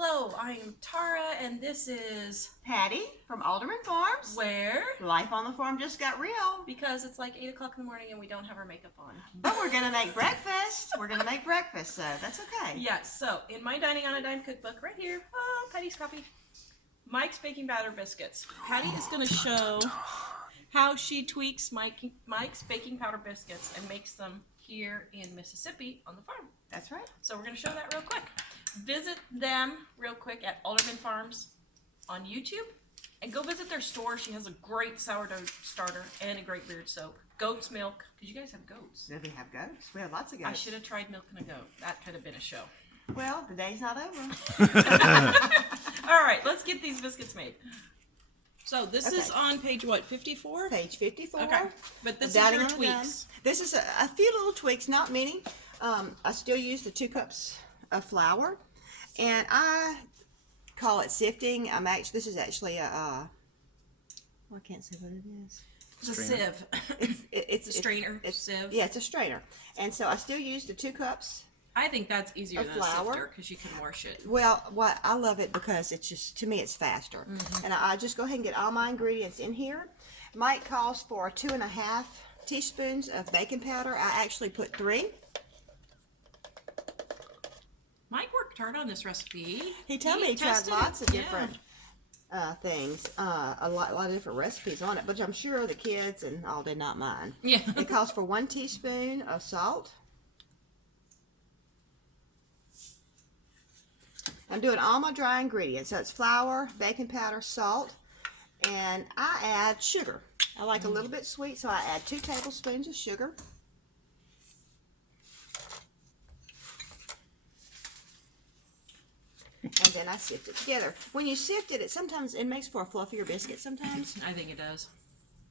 Hello, I am Tara, and this is Patti from Alderman Farms. where Life on the farm just got real. because it's like 8 o'clock in the morning and we don't have our makeup on. But we're going to make breakfast. So that's okay. Yes, so in my Dining on a Dime cookbook right here, Patty's copy, Mike's Baking Batter Biscuits. Patty is going to show how she tweaks Mike's baking powder biscuits and makes them here in Mississippi on the farm. That's right. So we're going to show that real quick. Visit them real quick at Alderman Farms on YouTube, and go visit their store. She has a great sourdough starter and a great beard soap. Goat's milk, because you guys have goats. Do we have goats? We have lots of goats. I should have tried milking a goat. That could have been a show. Well, the day's not over. All right, let's get these biscuits made. So this is on page what, 54? Page 54. Okay, but this is Dining your on a tweaks. Dime. This is a few little tweaks, not many. I still use the 2 cups of flour, and I call it sifting. This is actually a I can't say what it is. It's a sieve. It's a strainer. It's sieve. Yeah, it's a strainer. And so I still use the 2 cups. I think that's easier Of than flour. a sifter because you can wash it. Well, I love it because it's just, to me, it's faster. And I just go ahead and get all my ingredients in here. Mike calls for 2.5 teaspoons of baking powder. I actually put 3. Mike worked hard on this recipe. He told me he tried tested lots it. of different things, a lot of different recipes on it, but I'm sure the kids and all did not mind. Yeah. It calls for 1 teaspoon of salt. I'm doing all my dry ingredients, so it's flour, baking powder, salt, and I add sugar. I like a little bit sweet, so I add 2 tablespoons of sugar. And then I sift it together. When you sift it, sometimes it makes for a fluffier biscuit sometimes. I think it does.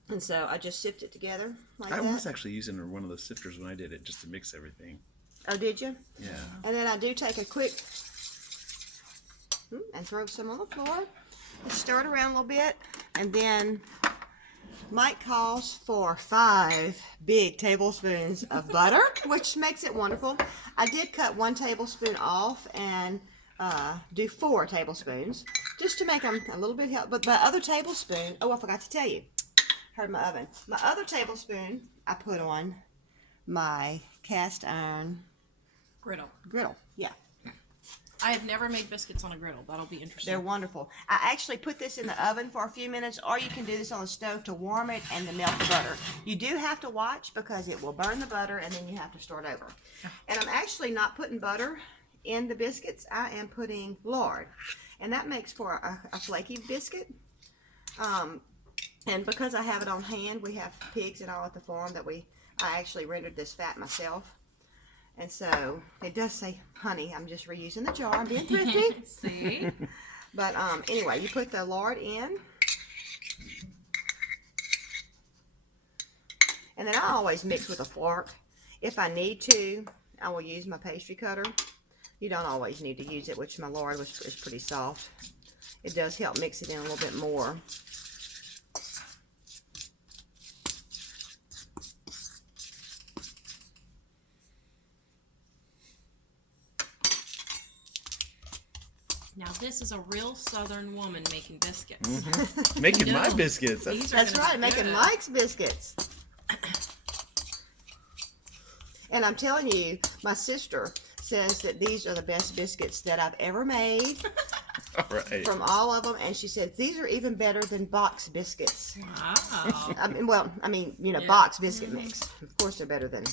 And so I just sift it together like I that. was actually using one of those sifters when I did it, just to mix everything. Oh, did you? Yeah. And then I do take a quick and throw some on the floor. Just stir it around a little bit. And then Mike calls for 5 big tablespoons of butter, which makes it wonderful. I did cut 1 tablespoon off and do 4 tablespoons just to make them a little bit healthy. But my other tablespoon, I forgot to tell you, heard my oven. My other tablespoon I put on my cast iron griddle. Yeah, I have never made biscuits on a griddle. That'll be interesting. they're wonderful. I actually put this in the oven for a few minutes, or you can do this on the stove to warm it and to melt the butter. You do have to watch because it will burn the butter, and then you have to start over. And I'm actually not putting butter in the biscuits. I am putting lard, and that makes for a flaky biscuit. And because I have it on hand, we have pigs and all at the farm that I actually rendered this fat myself. And so it does say honey. I'm just reusing the jar. I'm being thrifty. See? But anyway, you put the lard in. And then I always mix with a fork. If I need to, I will use my pastry cutter. You don't always need to use it, which my lard is pretty soft. It does help mix it in a little bit more. Now this is a real Southern woman making biscuits. Making my No. biscuits. These are That's gonna right, be making good. Mike's biscuits. And I'm telling you, my sister says that these are the best biscuits that I've ever made All right. from all of them. And she said, these are even better than box biscuits. Wow. Yeah. Yeah. Box biscuit mix. Of course, they're better than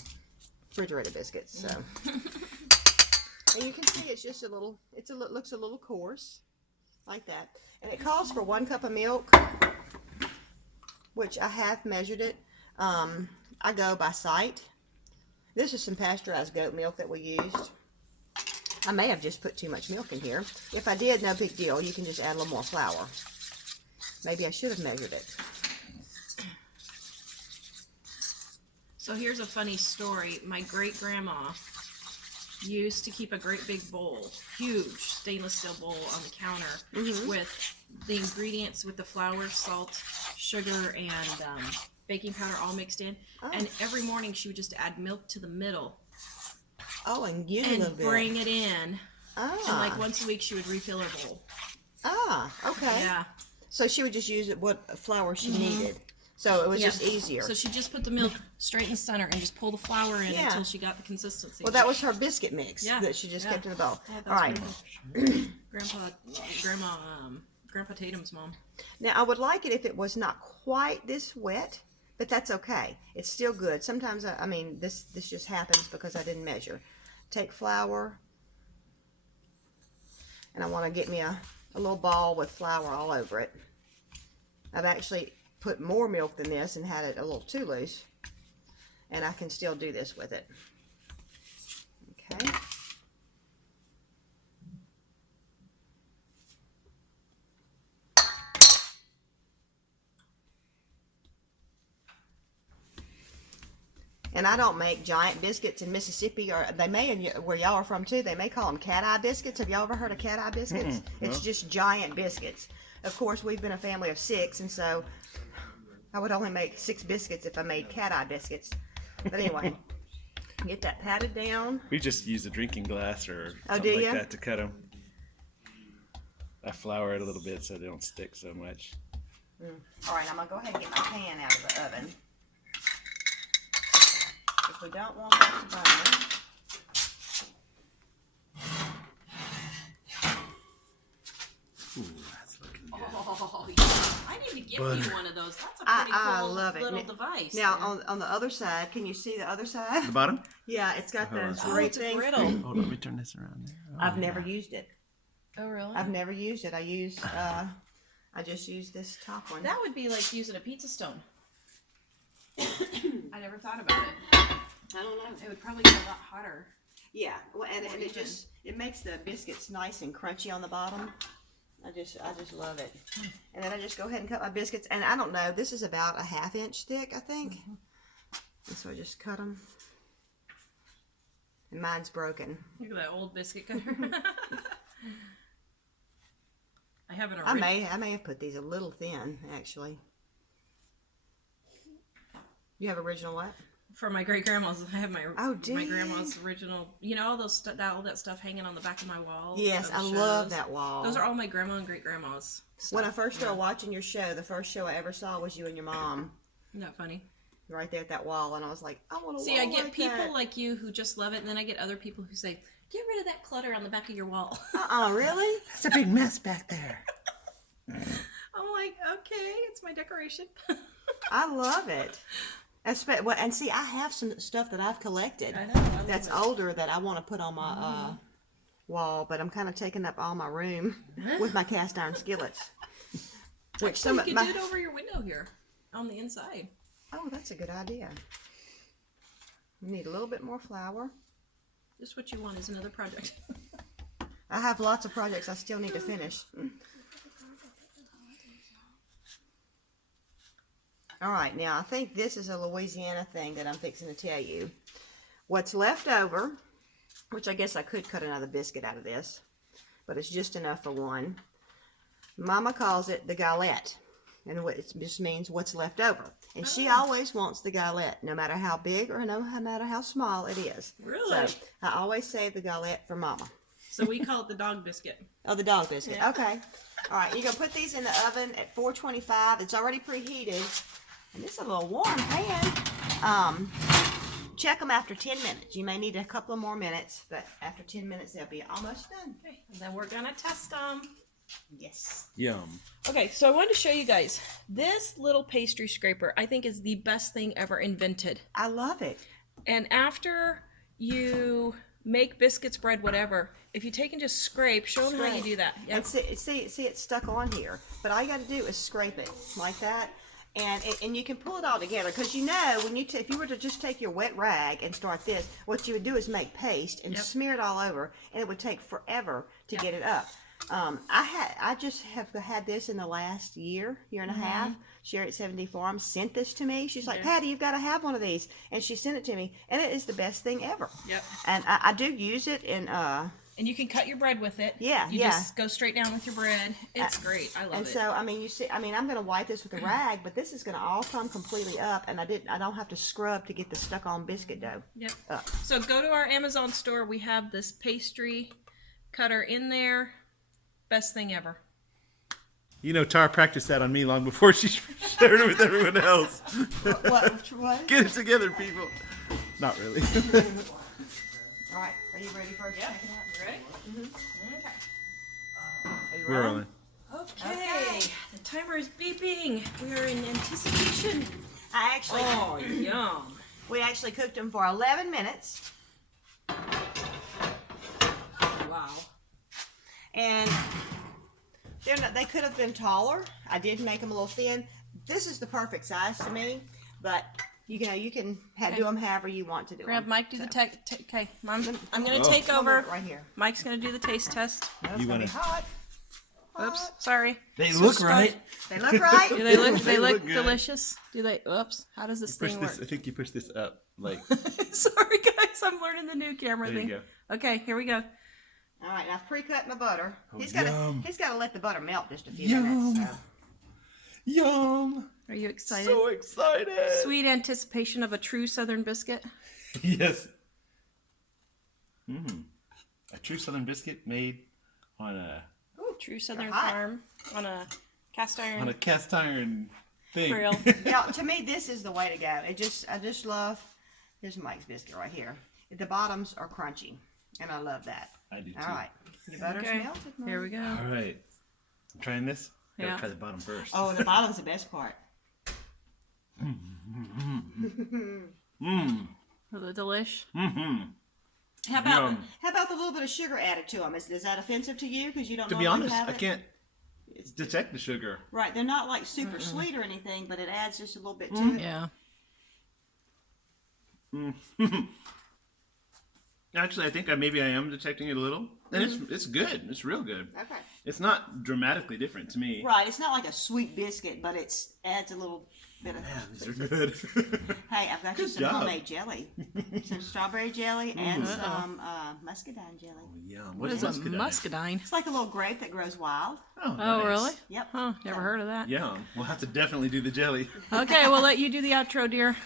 refrigerated biscuits. So, and you can see it's just looks a little coarse, like that. And it calls for 1 cup of milk, which I have measured it. I go by sight. This is some pasteurized goat milk that we used. I may have just put too much milk in here. If I did, no big deal. You can just add a little more flour. Maybe I should have measured it. So here's a funny story. My great-grandma used to keep a great big bowl, huge stainless steel bowl on the counter with the ingredients, with the flour, salt, sugar, and baking powder all mixed in. Oh. And every morning she would just add milk to the middle Oh, and use a and little bit. bring it in And like once a week, she would refill her bowl. Okay. Yeah. So she would just use it what flour she needed. So it was just easier. So she just put the milk straight in the center and just pull the flour in until she got the consistency. Well, that was her biscuit mix that she just kept in the bowl. All right. Grandpa Tatum's mom. Now, I would like it if it was not quite this wet, but that's okay. It's still good. Sometimes, I mean, this just happens because I didn't measure. Take flour, and I want to get me a little ball with flour all over it. I've actually put more milk than this and had it a little too loose, and I can still do this with it. Okay. And I don't make giant biscuits in Mississippi, or they may, where y'all are from too, they may call them cat-eye biscuits. Have y'all ever heard of cat-eye biscuits? It's just giant biscuits. Of course, we've been a family of 6, and so I would only make 6 biscuits if I made cat-eye biscuits. But anyway, get that patted down. We just use a drinking glass or Oh, something do like ya? that to cut them. I flour it a little bit so they don't stick so much. All right, I'm going to go ahead and get my pan out of the oven. If we don't want that to burn. Ooh, that's looking good. Oh, yeah. I need to get you one of those. That's a pretty cool love it. little device. Now, on the other side, can you see the other side? The bottom? Yeah, it's got those oh, great it's a things. griddle. Hold on, let me turn this around there. Oh, I've never used it. Oh, really? I've never used it. I just use this top one. That would be like using a pizza stone. I never thought about it. I don't know. It would probably get a lot hotter. Yeah, well, and it makes the biscuits nice and crunchy on the bottom. I just love it. And then I just go ahead and cut my biscuits. And I don't know, this is about a 1/2 inch thick, I think. And so I just cut them. And mine's broken. Look at that old biscuit cutter. I have an I may have put these a little thin, actually. You have original what? For my great grandma's, I have my dang. grandma's original. You know all those all that stuff hanging on the back of my wall. Yes, I love that wall. Those are all my grandma and great grandma's. When I first started watching your show, the first show I ever saw was you and your mom. Isn't that funny? Right there at that wall, and I was like, I want to. See, I get people like you who just love it, and then I get other people who say, "Get rid of that clutter on the back of your wall." Really? That's a big mess back there. I'm like, okay, it's my decoration. I love it. And see, I have some stuff that I've collected I know. that's older that I want to put on my wall, but I'm kind of taking up all my room with my cast iron skillets. Which So you could do it over your window here, on the inside. Oh, that's a good idea. We need a little bit more flour. Just what you want is another project. I have lots of projects I still need to finish. All right, now I think this is a Louisiana thing that I'm fixing to tell you. What's left over, which I guess I could cut another biscuit out of this, but it's just enough for one. Mama calls it the galette, and it just means what's left over. And she always wants the galette, no matter how big or no matter how small it is. Really? So I always save the galette for Mama. So we call it the dog biscuit. Oh, the dog biscuit. Yeah. Okay. All right, you're going to put these in the oven at 425. It's already preheated. And this is a little warm pan. Check them after 10 minutes. You may need a couple of more minutes, but after 10 minutes, they'll be almost done. Okay, and then we're going to test them. Yes. Yum. Okay, so I wanted to show you guys. This little pastry scraper, I think, is the best thing ever invented. I love it. And after you make biscuits, bread, whatever, if you take and just scrape, show them how you do that. Yep. And see, it's stuck on here. But all you got to do is scrape it like that. And you can pull it all together, because you know when you if you were to just take your wet rag and start this, what you would do is make paste and smear it all over, and it would take forever to get it up. I just have had this in the last year and a half. Sherry at 70 Farms sent this to me. She's like, Patty, you've got to have one of these, and she sent it to me, and it is the best thing ever. Yep. And I do use it in And you can cut your bread with it. Yeah, You just go straight down with your bread. It's great. I love and it. so, I mean, I'm going to wipe this with a rag, but this is going to all come completely up, and I don't have to scrub to get the stuck on biscuit dough. Yep. Up. So go to our Amazon store. We have this pastry cutter in there. Best thing ever. You know, Tara practiced that on me long before she shared it with everyone else. What? Get it together, people. Not really. All right. Are you ready for it? Yeah. You ready? Okay. Are you We're rolling. Okay. The timer is beeping. We are in anticipation. Oh, yum. We actually cooked them for 11 minutes. Wow. And they could have been taller. I did make them a little thin. This is the perfect size to me, but you can do them however you want to do Grab them. Mike, do the okay, Mom, I'm going Oh. to take over. Right here. Mike's going to do the taste test. No, it's You gonna be wanna- hot. Oops, sorry. They look right. They look right. Do they look They look good. delicious? Do they oops, how does this Push thing this. work? I think you push this up. Like, Sorry guys, I'm learning the new camera there thing. you go. Okay, here we go. All right, I've pre-cut my butter. Oh, He's yum. got to let the butter melt just a few Yum. minutes. So. Yum. Are you excited? So excited. Sweet anticipation of a true Southern biscuit. Yes. A true Southern biscuit made on a True Southern hot. farm on a cast iron on a cast iron thing. grill. Yeah, to me, this is the way to go. I just love. Here's Mike's biscuit right here. The bottoms are crunchy, and I love that. I do too. All right, your butter's Okay, melted. Mom. here we go. All right. I'm trying this. Gotta Yeah. try the bottom first. Oh, the bottom's the best part. The delish. How about Yum. the little bit of sugar added to them? Is that offensive to you because you don't? To be normally honest, have I it? can't detect the sugar. Right, they're not like super sweet or anything, but it adds just a little bit to it. Yeah. Actually, I think maybe I am detecting it a little, and it's good. It's real good. Okay. It's not dramatically different to me. Right, it's not like a sweet biscuit, but it adds a little bit of. Yeah, these are good. Hey, I've got you Good some job. homemade jelly, some strawberry jelly, and some muscadine jelly. Yum. What is a muscadine? It's like a little grape that grows wild. Oh, Oh, nice. really? Yep. Huh, never heard of that. Yum. We'll have to definitely do the jelly. Okay, we'll let you do the outro, dear.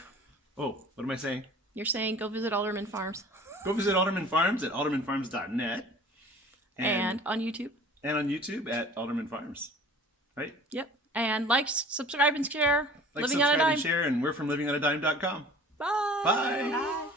Oh, what am I saying? You're saying go visit Alderman Farms. Go visit Alderman Farms at aldermanfarms.net. And on YouTube. And on YouTube at Alderman Farms. Right? Yep. And like, subscribe, and share. Like, Living on a subscribe, Dime. and share, and we're from livingonadime.com. Bye. Bye. Bye.